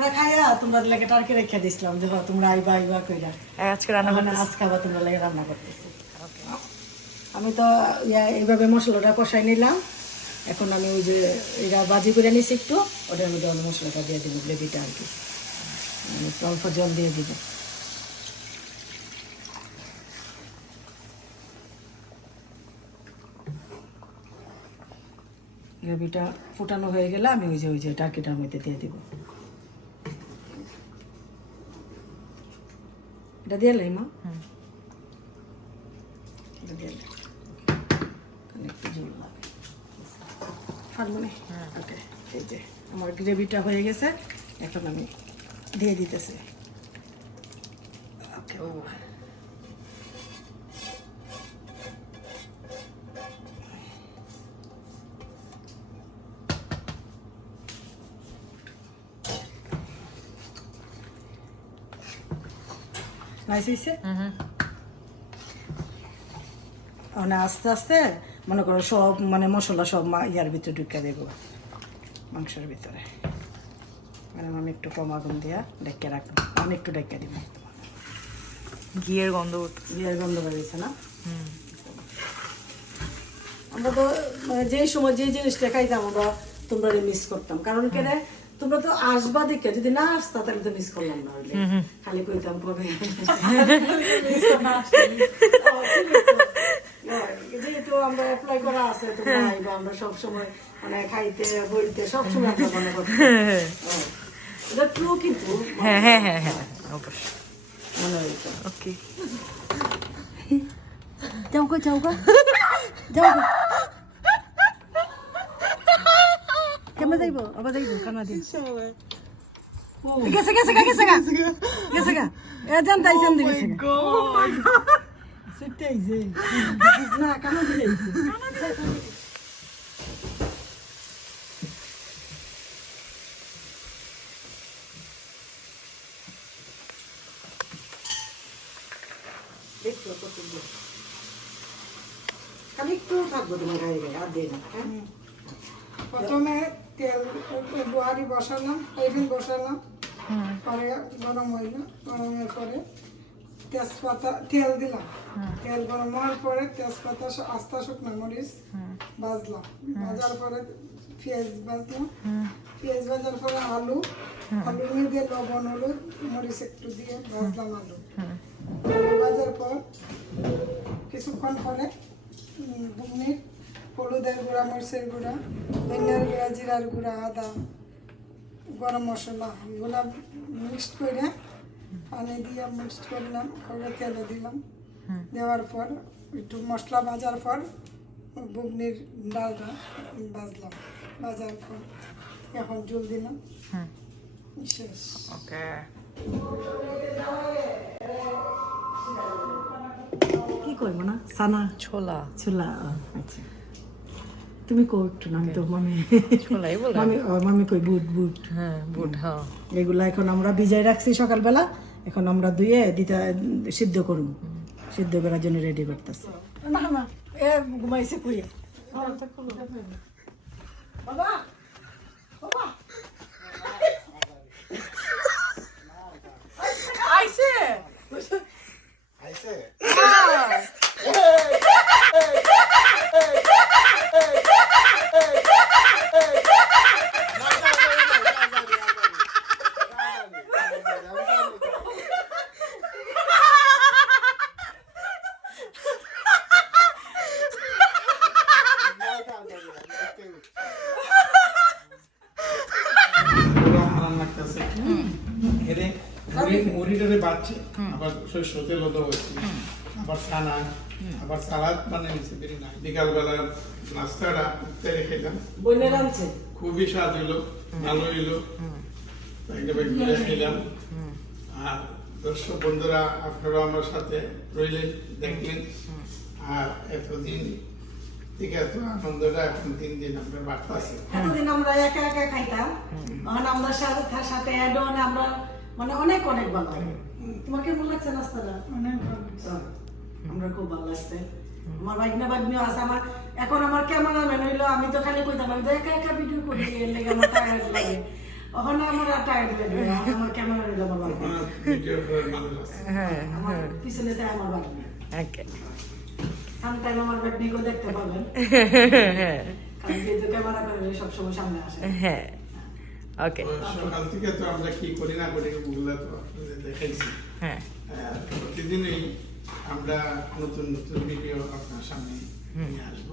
আমরা খাইয়া তোমরা লাগে টার্কি রেখে দিছিলাম বাবা, তোমরা আইবা আইবা কইরা। আজকে রান্না মানে আজ খাবার তোমরা লাগে রান্না করতেছি। আমি তো ইয়া এইভাবে মশলাটা কষাই নিলাম। এখন আমি ওই যে এটা বাজি করে নিছি একটু ওটার মধ্যে অন্য মশলাটা দিয়ে দিব গ্রেভিটা আর কি। একটু অল্প জল দিয়ে দিব। গ্রেভিটা ফুটানো হয়ে গেলে আমি ওই যে ওই যে টার্কিটার মধ্যে দিয়ে দিব। এটা দিয়ে লাই মা এটা দিয়ে একটু ঝোল লাগে ফালমুনি ওকে এই যে আমার গ্রেভিটা হয়ে গেছে এখন আমি দিয়ে দিতেছি ওকে ও নাইস হয়েছে মানে আস্তে আস্তে মনে করো সব মানে মশলা সব মা- ইয়ার ভিতরে ঢুকে দেব। মাংসের ভিতরে। মানে আমি একটু কম আগুন দিয়া ডেকে রাখব। আমি একটু ডেকে দিব। ঘিয়ের গন্ধ বিয়ের গন্ধ বেরিয়েছে না? আমরা তো মানে যেই সময় যে জিনিসটা খাইতাম আমরা তোমরা মিস করতাম। কারণ কেন তোমরা তো আসবা দেখে যদি না আসতা তাহলে তো মিস করলাম না হইলে। খালি কইতাম কবে। যেহেতু আমরা অ্যাপ্লাই করা আছে তোমরা আইবা আমরা সব সময় মানে খাইতে বইতে সব সময় আমরা মনে করতাম। হ্যাঁ। এটা ট্রু কিন্তু। হ্যাঁ হ্যাঁ হ্যাঁ হ্যাঁ অবশ্যই। মনে হইতো। ওকে যাও গো যাও গো। যাও গো। কেমন যাইব আবার যাইব কানা দিন গেছে গেছে গা গেছে গা গেছে গা এ জানতে আইছেন দি গেছে সেটাই যে না কানা দিয়ে আইছে দেখো কত সুন্দর। খালি একটু থাকব তোমার গায়ে গায়ে আর দিয়ে না হ্যাঁ প্রথমে তেল বুহারি বসালাম টিফিন বসালাম। পরে গরম হইল গরমের পরে তেজপাতা তেল দিলাম। তেল গরম হওয়ার পরে তেজপাতা আস্তা শুকনো মরিচ ভাজলাম। ভাজার পরে পেঁয়াজ ভাজলাম। পেঁয়াজ ভাজার পরে আলু আলু দিয়ে লবণ হলুদ মরিচ একটু দিয়ে ভাজলাম আলু। আলু ভাজার পর কিছুক্ষণ পরে বুগনির হলুদের গুঁড়া মরিচের গুঁড়া ধনিয়ার গুঁড়া জিরার গুঁড়া আদা গরম মশলা এগুলা মিক্সড করে পানি দিয়ে মিক্সড করলাম করে তেলে দিলাম। দেওয়ার পর একটু মশলা ভাজার পর বুগনির ডালটা ভাজলাম। ভাজার পর এখন জল দিলাম। শেষ। ওকে। কি করব না? সানা? ছোলা। ছোলা আচ্ছা। তুমি কো একটু নাম তো মামি। মামি মামি কই বুট বুট। হ্যাঁ বুট হ্যাঁ। এগুলা এখন আমরা ভিজাই রাখছি সকালবেলা। এখন আমরা ধুয়ে দিতে সিদ্ধ করব সিদ্ধ করার জন্য রেডি করতেছি। না না এ ঘুমাইছে কুইয়া বাবা! এরে মুড়ি মুড়িটারে বাচ্চে আবার শস্য তেল তো হচ্ছে আবার ছানা। আবার সালাদ বানিয়ে নিচ্ছে বেরি না। বিকালবেলা নাস্তাটা তেরে খেলাম। খুবই স্বাদ হইল ভালো হইল। ঘুরে খেলাম। আর দর্শক বন্ধুরা আপনারা আমার সাথে রইলেন দেখলেন। আর এতদিন থেকে এত আনন্দটা এখন দিন দিন আমরা বাড়তেছি। এতদিন আমরা একা একা খাইতাম এখন আমরা সাথে তার সাথে অ্যাড অন আমরা মানে অনেক অনেক ভালো তোমার কেমন লাগছে নাস্তাটা? অনেক ভালো হ্যাঁ, আমরা খুব ভালো লাগছে। আমার বাইকনা বাইকনিও আছে আমার এখন আমার ক্যামেরাম্যান হইল আমি তো খালি কইতাম আমি তো একা একা ভিডিও করি এর লেগে আমার টায়ার্ড লাগে। ওখানে আমার আর টায়ার্ড লাগবে আমার ক্যামেরা নিলে আমার আমার মানুষ আছে। হ্যাঁ আমার পিছনে বাড়বে ওকে সামটাইম আমার ব্যাটনিকেও দেখতে পাবেন। হ্যাঁ কারণ যেহেতু ক্যামেরা করে সবসময় সামনে আসে। হ্যাঁ। ওকে সকাল থেকে তো আমরা কি করি না করি ওগুলো তো দেখাইছি। হ্যাঁ। প্রতিদিনই আমরা নতুন নতুন ভিডিও আপনার সামনে নিয়ে আসব।